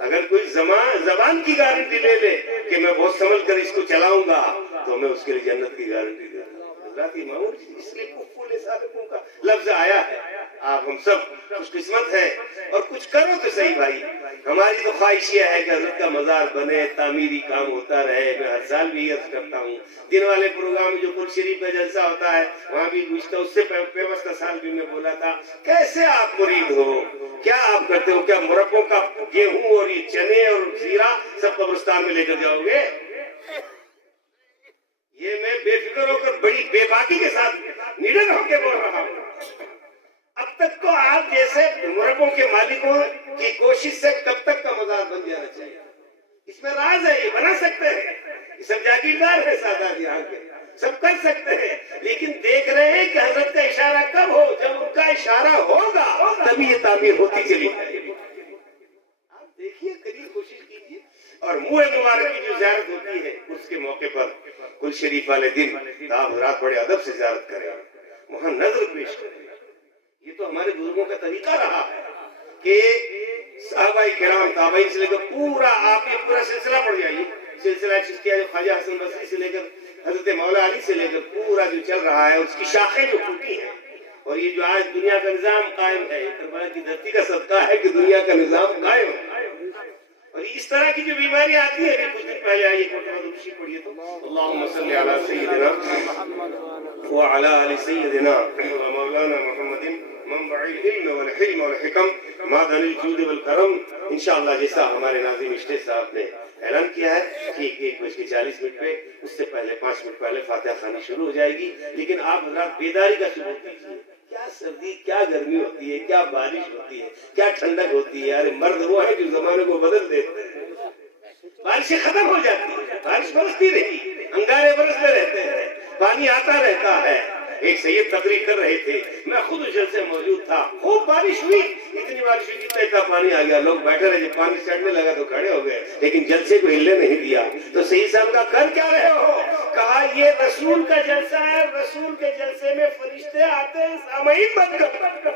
اگر کوئی زبان کی گارنٹی لے لے کہ میں بہت سنبھل کر اس کو چلاؤں گا تو میں اس کے لیے جنت کی گارنٹی دیتا ہوں. اس لیے کفول صادقوں کا لفظ آیا ہے. آپ ہم سب خوش قسمت ہیں اور کچھ کرو تو صحیح بھائی. ہماری تو خواہش یہ ہے کہ حضرت کا مزار بنے, تعمیری کام ہوتا رہے. میں ہر سال بھی عرض کرتا ہوں, دن والے پروگرام جو قدس شریف میں جلسہ ہوتا ہے وہاں بھی گزشتہ اس سے پیوستہ سال بھی میں بولا تھا, کیسے آپ مرید ہو, کیا آپ کرتے ہو, کیا مربوں کا گیہوں اور یہ چنے اور زیرہ سب قبرستان میں لے کر جاؤ گے؟ یہ میں بے فکر ہو کر بڑی بے باکی کے ساتھ نڈر ہو کے بول رہا ہوں. اب تک تو آپ جیسے مربوں کے مالکوں کی کوشش سے کب تک کا مزار بن جانا چاہیے؟ اس میں راز ہے, یہ بنا سکتے ہیں, یہ سب جاگیردار ہے سادات یہاں کے, سب کر سکتے ہیں, لیکن دیکھ رہے ہیں کہ حضرت کا اشارہ کب ہو, جب ان کا اشارہ ہوگا تبھی یہ تعمیر ہوتی چلی جائے گی. آپ دیکھیے, کریے, کوشش کیجیے. اور منہ مبارک کی جو زیارت ہوتی ہے اس کے موقع پر قدس شریف والے دن آپ حضرات بڑے ادب سے زیارت کریں, وہاں نظر پیش کریں. یہ تو ہمارے بزرگوں کا طریقہ رہا ہے کہ صحابہ کرام تابعین سے لے کر پورا, آپ یہ پورا سلسلہ پڑھ جائیے, سلسلہ چشتیہ جو خواجہ حسن بصری سے لے کر حضرت مولا علی سے لے کر پورا جو چل رہا ہے, اس کی شاخیں جو ٹوٹی ہیں. اور یہ جو آج دنیا کا نظام قائم ہے, کربلا کی دھرتی کا صدقہ ہے کہ دنیا کا نظام قائم ہے. اور اس طرح کی جو بیماری آتی ہے, کچھ دن پہلے آئی ایک مرتبہ درود شریف پڑھیے تو اللہم صلی علی سیدنا وعلی آل سیدنا مولانا محمد منبع العلم والحلم والحکم معدن الجود والکرم. انشاءاللہ جیسا ہمارے ناظم اشتے صاحب نے اعلان کیا ہے کہ 1:40 پہ, اس سے پہلے 5 منٹ پہلے فاتحہ خوانی شروع ہو جائے گی. لیکن آپ حضرات بیداری کا ثبوت دیجیے. کیا سردی, کیا گرمی ہوتی ہے, کیا بارش ہوتی ہے, کیا ٹھنڈک ہوتی ہے. ارے مرد وہ ہے جو زمانے کو بدل دیتے ہیں. بارشیں ختم ہو جاتی ہیں, بارش برستی رہی, انگارے برستے رہتے ہیں, پانی آتا رہتا ہے. ایک سید تقریر کر رہے تھے, میں خود اس جلسے میں موجود تھا. خوب بارش ہوئی, اتنی بارش ہوئی جتنا اتنا پانی آ گیا. لوگ بیٹھے رہے, جب پانی چڑھنے لگا تو کھڑے ہو گئے, لیکن جلسے کو ہلنے نہیں دیا. تو سید صاحب کا کر کیا رہے ہو؟ کہا یہ رسول کا جلسہ ہے, رسول کے جلسے میں فرشتے آتے ہیں, سامعین بن کر.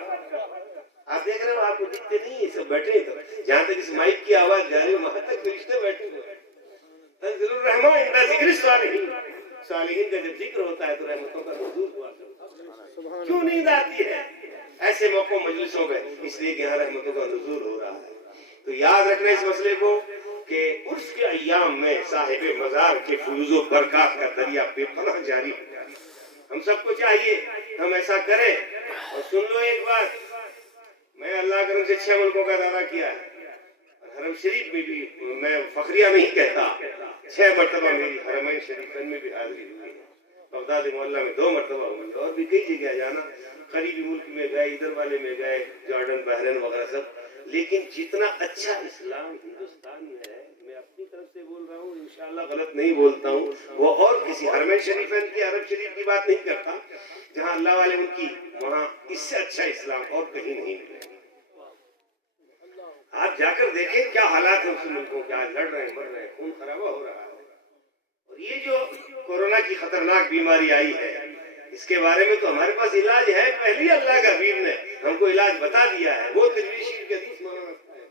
آپ دیکھ رہے ہو, آپ کو دکھتے نہیں ہیں, سب بیٹھے ہیں. جہاں تک اس مائک کی آواز جا رہی ہے وہاں تک فرشتے بیٹھے ہوئے. تنزل الرحمہ عند ذکر الصالحین, صالحین کا جب ذکر ہوتا ہے تو رحمتوں کا نزول ہوا. کیوں نیند آتی ہے ایسے موقعوں مجلسوں میں؟ اس لیے کہ یہاں رحمتوں کا نزول ہو رہا ہے. تو یاد رکھنا اس مسئلے کو کہ عرس کے ایام میں صاحب مزار کے فیوز و برکات کا دریا بے پناہ جاری ہو جائے. ہم سب کو چاہیے ہم ایسا کریں. اور سن لو ایک بات, میں اللہ کرم سے 6 ملکوں کا دورہ کیا ہے. حرم شریف میں بھی میں فخریہ نہیں کہتا, 6 مرتبہ میری حرمین شریفین میں بھی حاضری ہوئی ہے. بغداد محلہ میں 2 مرتبہ ہوئی, اور بھی کئی جگہ جانا. قریبی ملک میں گئے, ادھر والے میں گئے, جارڈن, بحرین وغیرہ سب. لیکن جتنا اچھا اسلام ہندوستان میں ہے، میں اپنی طرف سے بول رہا ہوں، انشاءاللہ غلط نہیں بولتا ہوں، وہ اور کسی حرمین شریفین کی، عرب شریف کی بات نہیں کرتا، جہاں اللہ والے ان کی، وہاں اس سے اچھا اسلام اور کہیں نہیں ملے۔ آپ جا کر دیکھیں کیا حالات ہیں اس ملکوں کے، آج لڑ رہے ہیں، مر رہے ہیں، خون خرابہ ہو رہا ہے۔ اور یہ جو کورونا کی خطرناک بیماری آئی ہے، اس کے بارے میں تو ہمارے پاس علاج ہے، پہلے اللہ کا حبیب نے ہم کو علاج بتا دیا ہے، وہ ترمذی شریف کی حدیث مولانا ہے،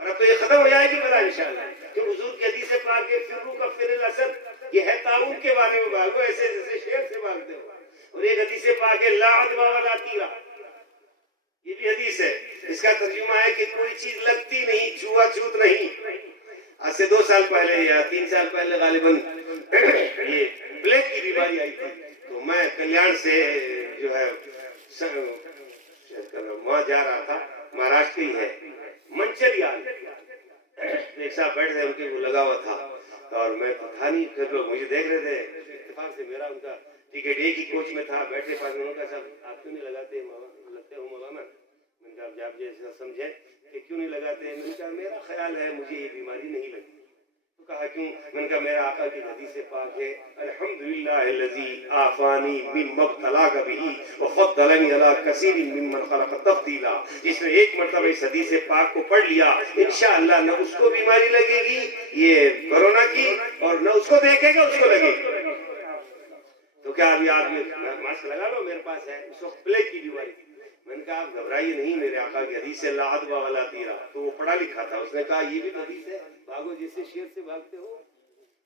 اور اب تو یہ ختم ہو جائے گی بلا انشاءاللہ، کہ حضور کی حدیث پاک ہے، فرو کا فر الاسد، یہ ہے تعاون کے بارے میں بھاگو ایسے جیسے شیر سے بھاگتے ہو، اور ایک حدیث پاک ہے لا عدوى ولا تیرا، یہ بھی حدیث ہے، اس کا ترجمہ ہے کہ کوئی چیز لگتی نہیں، چھوا چھوت نہیں۔ آج سے 2 سال پہلے یا 3 سال پہلے غالباً یہ پلیگ کی بیماری آئی تھی، تو میں کلیان سے جو ہے وہاں جا رہا تھا، مہاراشٹر ہی ہے، منچریال، ایک صاحب بیٹھ گئے، ان کے وہ لگا ہوا تھا اور میں تو تھا نہیں، پھر لوگ مجھے دیکھ رہے تھے، اتفاق سے میرا ان کا ٹکٹ ایک ہی کوچ میں تھا، بیٹھے پاس میں، انہوں نے کہا صاحب آپ کیوں نہیں لگاتے لگتے ہو مولانا؟ میں نے کہا آپ جیسا سمجھے کہ کیوں نہیں لگاتے ہیں؟ میں نے کہا میرا خیال ہے مجھے یہ بیماری نہیں لگی۔ تو کہا کیوں؟ میں نے کہا میرا آقا کی حدیث پاک ہے الحمدللہ الذی عافانی مما ابتلاک بہ وفضلنی علی کثیر ممن خلق تفضیلا، جس نے ایک مرتبہ اس حدیث پاک کو پڑھ لیا انشاءاللہ نہ اس کو بیماری لگے گی یہ کورونا کی، اور نہ اس کو دیکھے گا اس کو لگے گی۔ تو کیا ابھی آپ ماسک لگا لو، میرے پاس ہے، اس وقت پلیگ کی بیماری تھی۔ میں نے کہا آپ گھبرائیے نہیں، میرے آقا کی حدیث ہے لا عدوى ولا تیرا، تو وہ پڑھا لکھا تھا، اس نے کہا یہ بھی حدیث ہے، بھاگو جیسے شیر سے بھاگتے ہو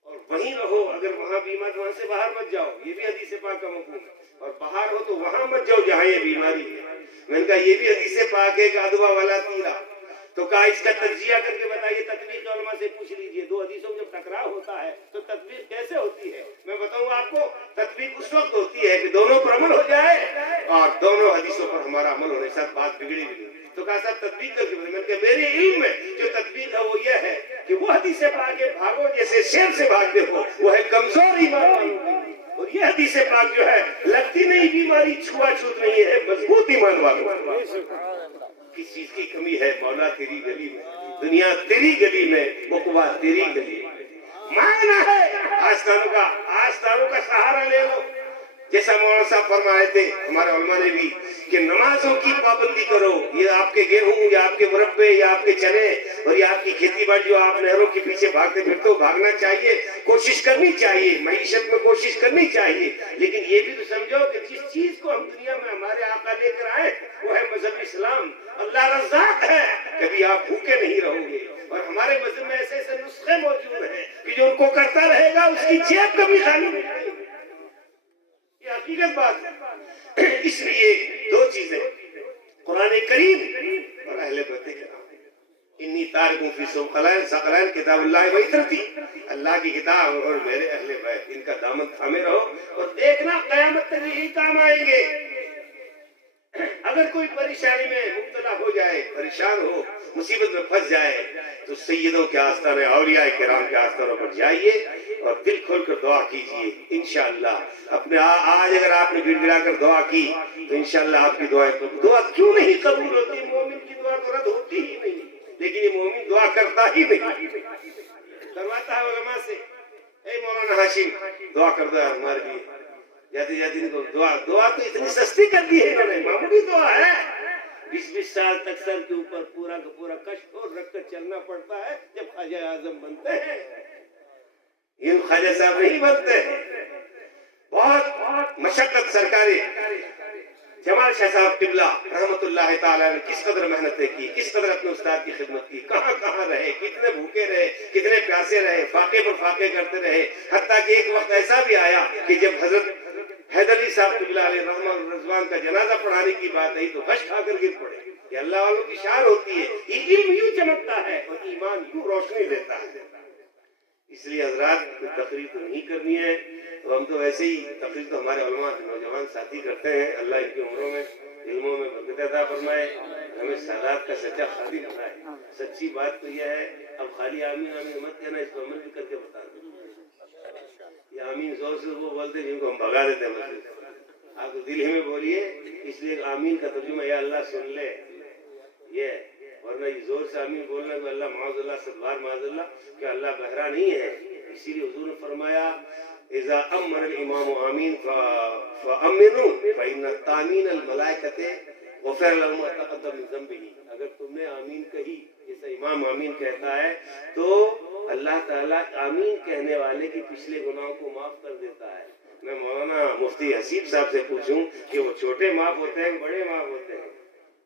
اور وہیں رہو، اگر وہاں بیمار وہاں سے باہر مت جاؤ، یہ بھی حدیث پاک کا مفہوم ہے، اور باہر ہو تو وہاں مت جاؤ جہاں یہ بیماری ہے۔ میں نے کہا یہ بھی حدیث پاک ہے کہ عدوى ولا تیرا، تو کہا اس کا تجزیہ کر کے بتائیے، تطبیق علماء سے پوچھ لیجئے، 2 حدیثوں میں جب ٹکراؤ ہوتا ہے تو تطبیق کیسے ہوتی ہے؟ میں بتاؤں آپ کو، تطبیق اس وقت ہوتی ہے کہ دونوں پر عمل ہو جائے اور دونوں حدیثوں پر ہمارا عمل ہونے کے ساتھ بات بگڑی بھی نہیں۔ تو کہا صاحب تطبیق کر کے بتائیے، میں نے کہا میرے علم میں جو تطبیق ہے وہ یہ ہے کہ وہ حدیث پاک ہے بھاگو جیسے شیر سے بھاگتے ہو، وہ ہے کمزور ایمان والوں کی، اور یہ حدیث پاک جو ہے لگتی نہیں بیماری، چھوا چھوت نہیں ہے، مضبوط ایمان والوں کی۔ کس چیز کی کمی ہے مولا تیری گلی میں، دنیا تیری گلی میں، عقبہ تیری گلی میں، ماننا ہے آستانوں کا سہارا لے لو، جیسا مولانا صاحب فرمائے تھے ہمارے علماء نے بھی کہ نمازوں کی پابندی کرو، یہ آپ کے گیہوں یا آپ کے مربے یا آپ کے چنے اور یہ آپ کی کھیتی باڑی جو آپ نہروں کے پیچھے بھاگتے پھرتے ہو، بھاگنا چاہیے، کوشش کرنی چاہیے، معیشت میں کوشش کرنی چاہیے، لیکن یہ بھی تو سمجھو کہ جس چیز کو ہم دنیا میں ہمارے آقا لے کر آئے وہ ہے مذہب اسلام، اللہ رزاق ہے، کبھی آپ بھوکے نہیں رہو گے، اور ہمارے مذہب میں ایسے ایسے نسخے موجود ہیں کہ جو ان کو کرتا رہے گا اس کی جیب کبھی خالی نہیں رہے گی، یہ حقیقت بات ہے۔ اس لیے 2 چیزیں، قرآن کریم اور اہل بیت کرام، انی تارکوں فی ثقلین کتاب اللہ و عترتی، اللہ کی کتاب اور میرے اہل بیت، ان کا دامن تھامے رہو اور دیکھنا قیامت تک یہی کام آئیں گے۔ اگر کوئی پریشانی میں مبتلا ہو جائے، پریشان ہو، مصیبت میں پھنس جائے تو سیدوں کے آستانے، اولیاء کرام کے آستانوں پر جائیے اور دل کھول کر دعا کیجئے، انشاءاللہ اپنے آج اگر آپ نے گڑ گڑا کر دعا کی تو انشاءاللہ آپ کی دعائیں دعا کیوں نہیں قبول ہوتی؟ مومن کی دعا تو رد ہوتی ہی نہیں، لیکن یہ مومن دعا کرتا ہی نہیں، کرواتا ہے علماء سے، اے مولانا ہاشم دعا کر دو یار ہمارے لیے، جاتے جاتے ان کو دعا تو اتنی سستی کر دی ہے انہوں نے، معمولی دعا ہے، 20 سال تک سر کے اوپر پورا کا پورا کشف اور رکھ کر چلنا پڑتا ہے جب خواجہ اعظم بنتے ہیں، یہ خواجہ صاحب نہیں بنتے، بہت مشقت سرکاری جمال شاہ صاحب قبلہ رحمت اللہ تعالیٰ نے کس قدر محنتیں کی، کس قدر اپنے استاد کی خدمت کی، کہاں کہاں رہے، کتنے بھوکے رہے، کتنے پیاسے رہے، فاقے پر فاقے کرتے رہے، حتیٰ کہ ایک وقت ایسا بھی آیا کہ جب حضرت حیدر علی صاحب قبلہ علیہ رحمہ رضوان کا جنازہ پڑھانے کی بات آئی تو غش کھا کر گر پڑے، یہ اللہ والوں کی شان ہوتی ہے، یہ علم یوں چمکتا ہے اور ایمان یوں روشنی دیتا ہے۔ اس لیے حضرات کوئی تقریر تو نہیں کرنی ہے، تو ہم تو ویسے ہی تقریر تو ہمارے علماء نوجوان ساتھی کرتے ہیں، اللہ ان کی عمروں میں علموں میں برکت عطا فرمائے، ہمیں سادات کا سچا خادم بنائے۔ سچی بات تو یہ ہے، اب خالی آمین آمین مت کہنا، اس کو عمل بھی کر کے بتا دیں، یہ آمین زور سے وہ بولتے ہیں جن کو ہم بھگا دیتے ہیں مسجد سے، آپ کو دل ہی میں بولیے، اس لیے آمین کا ترجمہ یا اللہ سن لے، یہ ورنہ یہ زور سے آمین بولنا تو اللہ معاذ اللہ ستبار معاذ اللہ کہ اللہ بہرا نہیں ہے. اسی لیے حضور نے فرمایا اذا امن الامام آمین فامنوا فان التامین الملائکۃ غفر لهم ما تقدم من ذنبه. اگر تم نے آمین کہی جیسا امام آمین کہتا ہے تو اللہ تعالیٰ آمین کہنے والے کے پچھلے گناہوں کو معاف کر دیتا ہے. میں مولانا مفتی حسیب صاحب سے پوچھوں کہ وہ چھوٹے معاف ہوتے ہیں بڑے معاف ہوتے ہیں,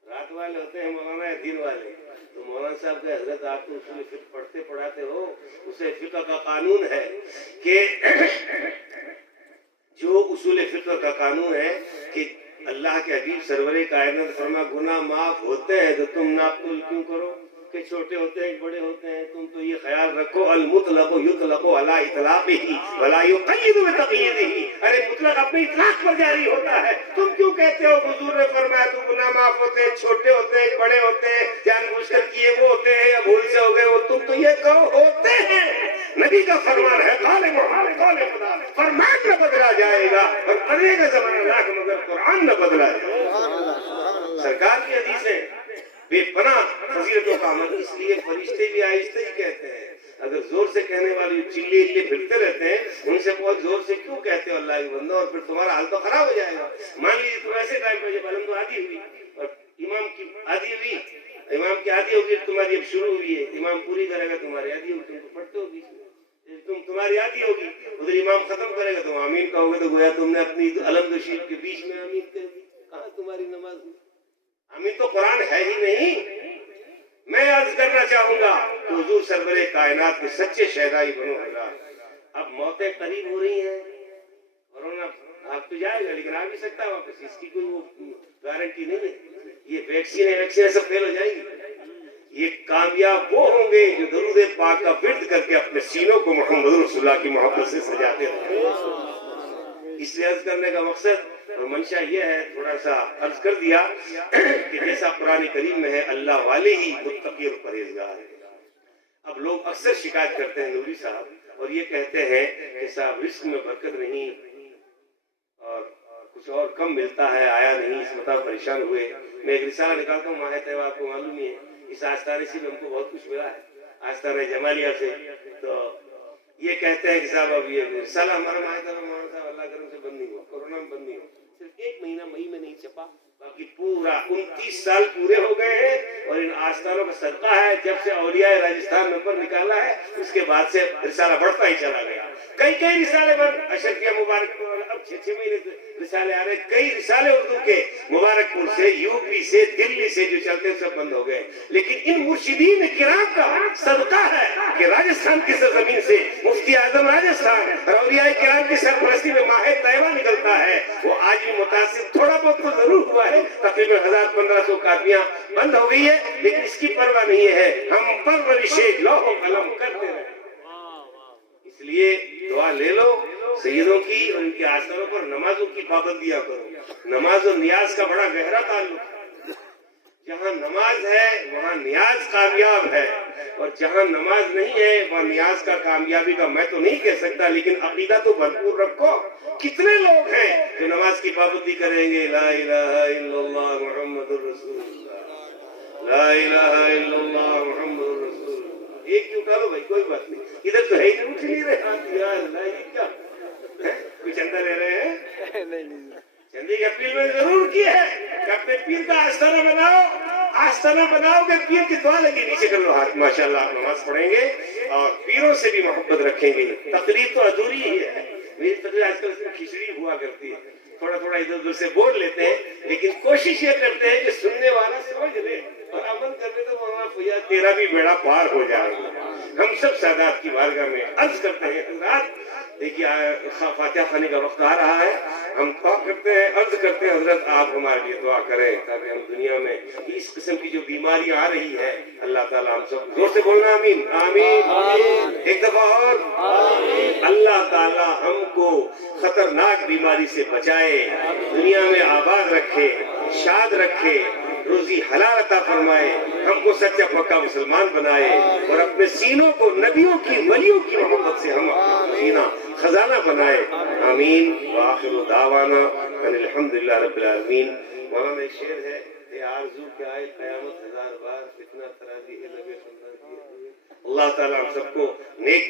رات والے ہوتے ہیں مولانا یا دن والے؟ تو مولانا صاحب کہ حضرت آپ تو اصول فقہ پڑھتے پڑھاتے ہو, اسے فقہ کا قانون ہے کہ جو اصول فقہ کا قانون ہے کہ اللہ کے حبیب سرور کائنات فرما گناہ معاف ہوتے ہیں تو تم ناقص کیوں کرو کہ چھوٹے ہوتے ہیں بڑے ہوتے ہیں. تم تو یہ خیال رکھو المطلق یطلق علی اطلاقہ ولا یقید بتقییدہ. ارے مطلق اپنے اطلاق پر جاری ہوتا ہے, تم کیوں کہتے ہو حضور نے فرمایا تو گناہ معاف ہوتے ہیں, چھوٹے ہوتے ہیں بڑے ہوتے ہیں, جان بوجھ کر کیے وہ ہوتے ہیں یا بھول سے ہو گئے وہ, تم تو یہ کہو ہوتے ہیں. نبی کا فرمان ہے قال محمد قال خدا, فرمان نہ بدلا جائے گا اور بدلے گا زمانہ لاکھ مگر قرآن نہ بدلا جائے گا. سرکار کی حدیثیں بے پناہ فضیلتوں کا عمل. اس لیے فرشتے بھی آہستہ ہی کہتے ہیں. اگر زور سے کہنے والے چلے پھرتے رہتے ہیں, ان سے بہت زور سے کیوں کہتے ہو اللہ کے بندہ, اور پھر تمہارا حال تو خراب ہو جائے گا. مان لیجیے تم ایسے ٹائم پہ جب علم آدھی ہوئی اور امام کی آدھی ہوئی, امام کی آدھی ہوگی تمہاری اب شروع ہوئی ہے, امام پوری کرے گا تمہاری آدھی ہوگی, تم تو پڑھتے ہو بیچ میں, تم تمہاری آدھی ہوگی ادھر امام ختم کرے گا تم آمین کہو گے تو گویا تم نے اپنی علم شریف کے بیچ میں آمین کہہ دی. کہاں تمہاری نماز ہوئی؟ آمین تو قرآن ہے ہی نہیں. میں عرض کرنا چاہوں گا کہ حضور سرور کائنات کے سچے شہدائی بنو اللہ. اب موتیں قریب ہو رہی ہیں, کورونا آپ تو جائے گا لیکن آ بھی سکتا ہے واپس, اس کی کوئی وہ گارنٹی نہیں ہے. یہ ویکسین سب فیل ہو جائیں گی. یہ کامیاب وہ ہوں گے جو درود پاک کا ورد کر کے اپنے سینوں کو محمد رسول اللہ کی محبت سے سجاتے ہیں. اس لیے عرض کرنے کا مقصد اور منشا یہ ہے, تھوڑا سا عرض کر دیا کہ جیسا قرآن کریم میں ہے اللہ والے ہی متقی اور پرہیزگار ہیں. اب لوگ اکثر شکایت کرتے ہیں نوری صاحب اور یہ کہتے ہیں کہ صاحب رزق میں برکت نہیں اور کچھ اور کم ملتا ہے, آیا نہیں, اس مطابق پریشان ہوئے. میں ایک رسالہ نکالتا ہوں ماہ طیبہ, آپ کو معلوم ہی ہے اس آستانے سے بھی ہم کو بہت کچھ ملا ہے, آستانہ جمالیہ سے. تو یہ کہتے ہیں کہ صاحب اب یہ رسالہ ہمارا ماہ طیبہ مولانا صاحب اللہ کرم سے بند نہیں ہوا, کورونا میں بند نہیں ہوا, صرف 1 مہینہ مئی میں نہیں چھپا, باقی پورا 29 سال پورے ہو گئے ہیں. اور ان آستانوں کا صدقہ ہے جب سے اولیاء راجستھان نمبر نکالا ہے اس کے بعد سے رسالہ بڑھتا ہی چلا گیا. کئی رسالے بند اشرفیہ مبارک اب 6 مہینے رسالے آ رہے, کئی رسالے اردو کے مبارک پور سے, یو پی سے, دلی سے جو چلتے سب بند ہو گئے. لیکن ان مرشدین کرام کا صدقہ ہے کہ راجستھان کی سرزمین سے مفتی اعظم راجستھان اور اولیاء کرام کی سرپرستی میں ماہ طیبہ نکلتا ہے. وہ آج بھی متاثر تھوڑا بہت تو ضرور ہوا ہے, تقریباً 1500 کاپیاں بند ہو گئی ہے, لیکن اس کی پرواہ نہیں ہے. ہم پرورش لوح و قلم کرتے رہے. اس لیے دعا لے لو سیدوں کی اور ان کے آثاروں پر نمازوں کی پابندیاں کرو. نماز اور نیاز کا بڑا گہرا تعلق ہے. جہاں نماز ہے وہاں نیاز کامیاب ہے, اور جہاں نماز نہیں ہے وہاں نیاز کا کامیابی کا میں تو نہیں کہہ سکتا, لیکن عقیدہ تو بھرپور رکھو. کتنے لوگ ہیں جو نماز کی پابندی کریں گے, لا الہ الا اللہ محمد رسول اللہ, لا الہ الا اللہ محمد رسول اللہ. ایک کی اٹھا لو بھائی, کوئی بات نہیں, ادھر تو ہے ہی نہیں, اٹھ نہیں رہے. یا اللہ یہ کیا کوئی چندہ لے رہے ہیں؟ چندے کی اپیل میں ضرور کی ہے کہ اپنے پیر کا آستانہ بناؤ. آستانہ بناؤ گے پیر کی دعا لگے, نیچے کر لو ہاتھ, ماشاءاللہ آپ نماز پڑھیں گے اور پیروں سے بھی محبت رکھیں گے. تقریر تو ادھوری ہی ہے, میری تقریر آج کل کھچڑی ہوا کرتی ہے, تھوڑا ادھر ادھر سے بول لیتے ہیں, لیکن کوشش یہ کرتے ہیں کہ سننے والا سمجھ لے اور عمل کرنے تو مولانا فیاض تیرا بھی بیڑا پار ہو جائے گا. ہم سب سادات کی بارگاہ میں عرض کرتے ہیں, حضرات دیکھیے فاتحہ خانی کا وقت آ رہا ہے, ہم دعا کرتے ہیں, عرض کرتے ہیں حضرت آپ ہمارے لیے دعا کریں تاکہ ہم دنیا میں اس قسم کی جو بیماریاں آ رہی ہے اللہ تعالیٰ ہم سب زور سے بولنا آمین آمین. ایک دفعہ اور اللہ تعالیٰ ہم کو خطرناک بیماری سے بچائے, دنیا میں آباد رکھے, شاد رکھے, روزی حلال عطا فرمائے, ہم کو سچا پکا مسلمان بنائے, اور اپنے سینوں کو نبیوں کی ولیوں کی محبت سے ہم اپنا سینہ خزانہ بنائے. آمین. وآخر دعوانا ان الحمدللہ رب العالمین. مولانا ایک شعر ہے کہ آرزو کے آئے قیامت ہزار بار فتنہ ترازی ہے لگے خندان کیے ہوئے. اللہ تعالیٰ ہم سب کو نیک